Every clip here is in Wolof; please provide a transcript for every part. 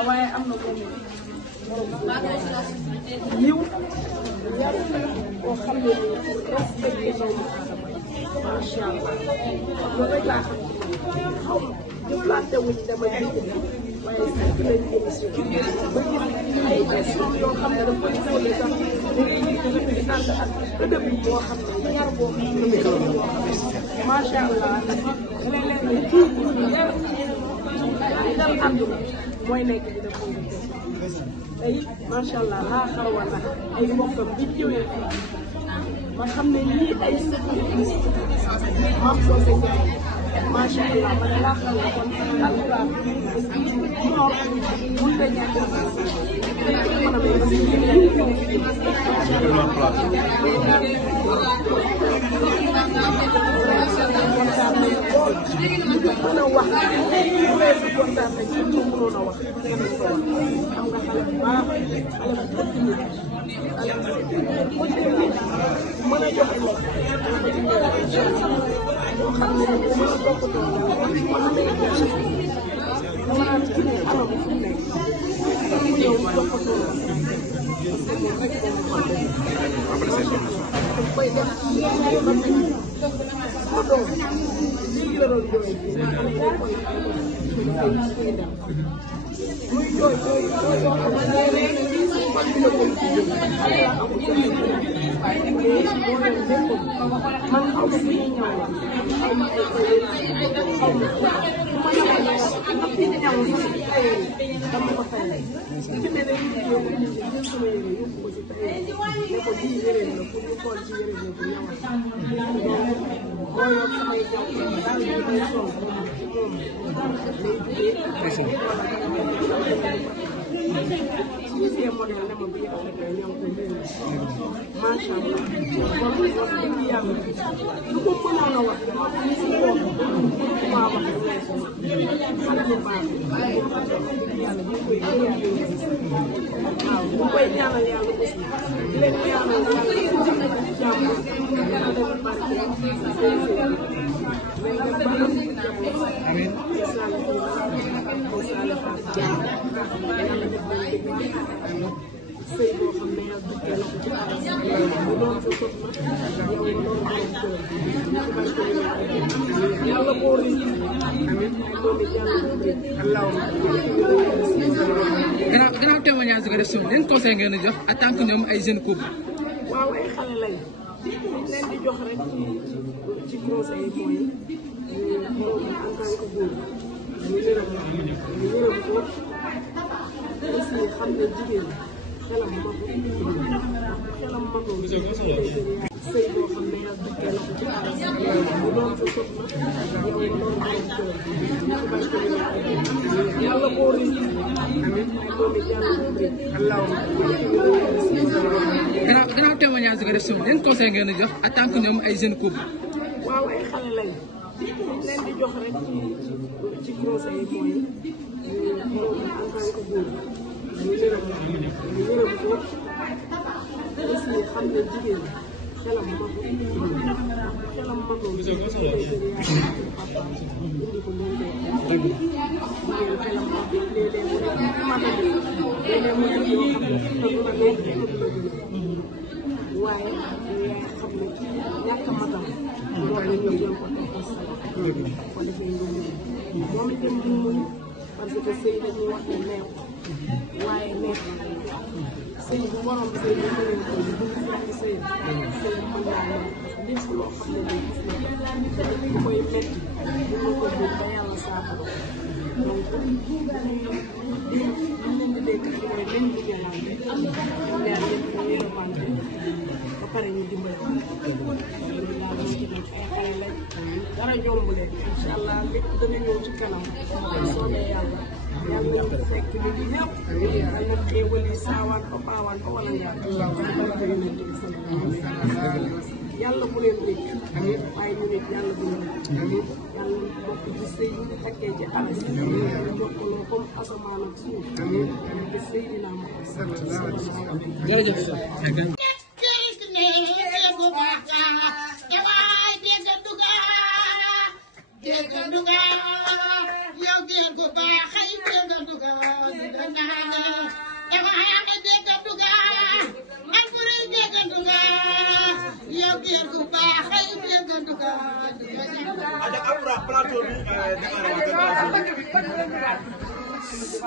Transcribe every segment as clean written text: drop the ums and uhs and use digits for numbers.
la waaye am na moom yiw yar boo xam ne respecté doomu aadama macha allah loolu rek laa xam xaw ma jëflante wuñ dama dégg waaye sant nañ émission ba gis ay questions yoo xam ne dafa posé sax di ànd ak ëdëb boo xam ne yar boo xam ne macha allah léeg-léeg kii yar dal ànduna mooy nekk di def tey macha allah laa xar wala ay mbokkam bi ñëwee ma xam ne lii ay maam soo se macha allah man laa xar la kon alquran ñor mun na ñàkk mën a wax lu weesu kontaan rek ci ñu mënoon a wax xam nga xale bu baax xale bu bëgg nit xale bu mën a joxe lool boo xam ne bu mën a toppatoo ma amee dama naan ci ne ama bu fu nekk dafa ñëw toppatoo koy def ma doom lii la doon jooy muy jooy yoo xam ne man bi la koy man xaw ma fi ñuy ñëw xaw ma ay xaw ma ñëw dama ko fay fi ne dañuy jël sama yére yóbbu ko ci tey ne ko bii yére la pour ñu xool ci yére boobu ñëwal boo yor samay jàpp daal di koy sol moom lay jugee suñu modèle ne ma bii rafet ñëw ko macha allah kon wax dëgg yàlla lu ko mënoon a wax ñu si wax maa wax sant bu baax yàlla ñu koy waaw ñu koy ñaanal yàlla aussi di leen ñaanal yàlla jàmm yàlla def barke amiin sëy boo xam ne yàlla duggee na ko ci bu doon sa soxna yow loolu mooy kër yàlla boo rëy loolu yàlla gannaaw témoignage nga def si leen conseil ngeen di jox en tant que ñoom ay jeunes couple. waaw ay xale lañ leen di jox rek ci conseil mooy moom en tant que góor ñu yërëm ko aussi xam ne jigéen xelam magoo sëy boo xam ne yàlla duggee na ko ci bu doon sa soxna yow loolu mooy kër yàlla boo rëy loolu yàlla gannaaw témoignage nga def si leen conseil ngeen di jox en tant que ñoom ay jeunes couple. waaw ay xale lañ leen di jox rek ci conseil mooy moom en tant que góor ñu yërëm ko aussi xam ne jigéen xelam magoo indi ko waaye xam ne ñàkk matam moo la ñëw jël ko teg ko defee moom itam di muñ parce que sëy dañuy wax ne neex waaye neex sëy bu borom sëy bu mënee ko bu fekk sëy mën naa lépp loo xam ne day gis ne bu koy metti bu ma ko jël ba yàlla saafara donc ñu leen di dégg ci mooy nañ liggéeyante ñoom ñaar ñëpp ñu yërëmante ba pare ñu dimbali loolu laa doon ci def ay xale lañ dara jomb leen incha allah lépp dana ñëw ci kanam soobee yàlla yàlla ñu fekk nit ñëpp yàlla xéewal yi saawaan ko baawaan ko wala yàlla bu leen dégg waaye ñu nit yàlla bu leen yàlla bokk ci sëy ñu takkee ci àll ñu jokkaloo comme asamaan ak suuf te sëy dinaa ma jërëjëf Yo quiero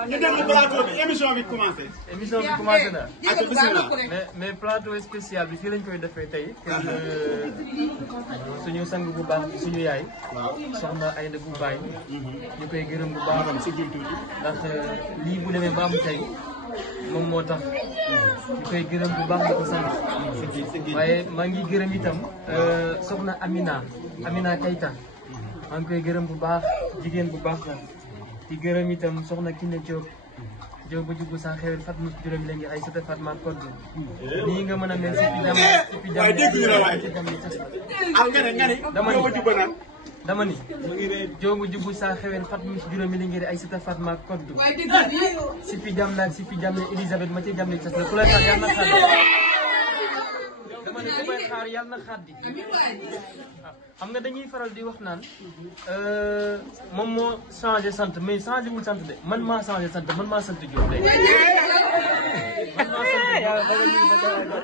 ñu dem plateau bi émission bi commencé. émission bi commencé na. mais plateau spécial bi fii lañ koy defee tey. suñu sang bu baax suñu yaay. soxna Aïda bu Baye. ñu koy gërëm bu baax. ndax lii bu demee ba am tey moom moo tax. ñu koy gërëm bu baax di ko sant. waaye maa ngi gërëm itam soxna Amina Keita. maa ngi koy gërëm bu baax jigéen bu baax la. di gërëm itam soxna Kiné Diop ba jubbu sa xewet Fatma juróomi la ngi ay sota Fatma Koddu nii nga mën a mel si dama ni joobu jubbu sa xewet Fatma juróomi la ngi ay sota Fatma Koddu si fi jam la Elisabeth ma ci jam ne tas la ku la tax yàlla na xaddi dama ni ku may xaar yàlla na xaddi xam nga dañuy faral di wax naan moom moo changé sant mais changé wul sant de man maa changé sant man maa sant Diop de. man maa sant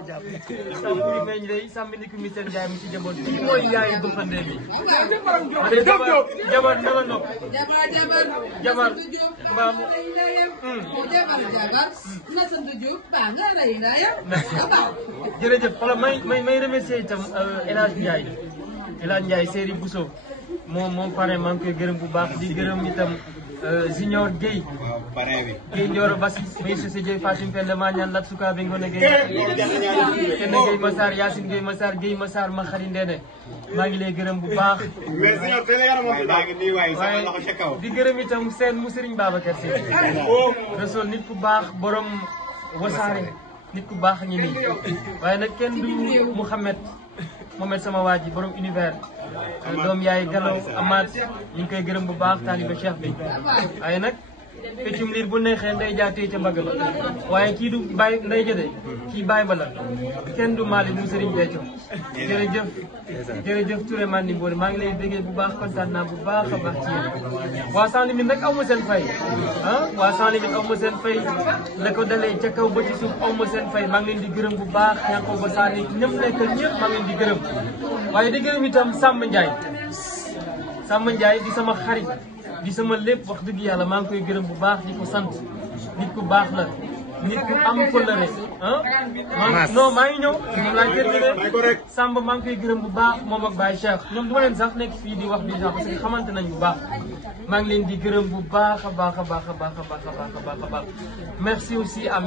Diop sàmm bi feeñ day sàmm ni ku ministère Ndiaye mu ci jaboot bi mooy yaayu Dufandé bi. ma ne jabar na la nopp. jabar mbaam. jërëjëf xoolal may remercier itam El Hadj Ndiaye. El Hadj Ndiaye Séri Bousso moom pare maa ngi koy gërëm bu baax di gërëm itam Junior Guèye. Guèye Ndioro Bassi may sose Dieye Fatim Penda maa ñaan lat suka be ngone Guèye kenn Guèye Massar Yacine Guèye Massar ma xari Ndene maa ngi lay gërëm bu baax. waaye di gërëm itam seen mu Serigne Babacar Sy Rasoul nit ku baax borom wasaare nit ku baax ñi nii waaye nag kenn du Mohamed sama waa ji borom univers doom yaay Gallo Amath ñu ngi koy gërëm bu baax taaliba Cheikh bi waaye nag feccum liir bu neexee nday jaatee ca mbagg ba waaye kii du bàyyi nday jëde kii bàyyi ba la kenn du Malick mu Serigne Béthio jërëjëf Touré Mandi Mbour maa ngi lay déggee bu baax kontaan naa bu baax a baax ci yéen waa Sans Limites nag aw ma seen fay waa Sans Limites aw ma seen fay la ko dalee ca kaw ba ci suuf aw ma seen fay maa ngi leen di gërëm bu baax yaa ko ba Sane ñëpp nekkal ñëpp maa ngi leen di gërëm waaye di gërëm itam Samba Ndiaye di sama xarit di sama lépp wax dëgg yàlla maa ngi koy gërëm bu baax di ko sant nit ku baax la nit ku am kóllëre non maa ngi ñëw ñoom laa terminé Samba maa ngi koy gërëm bu baax moom ak Baye Cheikh ñoom du ma leen sax nekk fii di wax di sax parce que xamante nañ bu baax maa ngi leen di gërëm bu baax a baax merci aussi à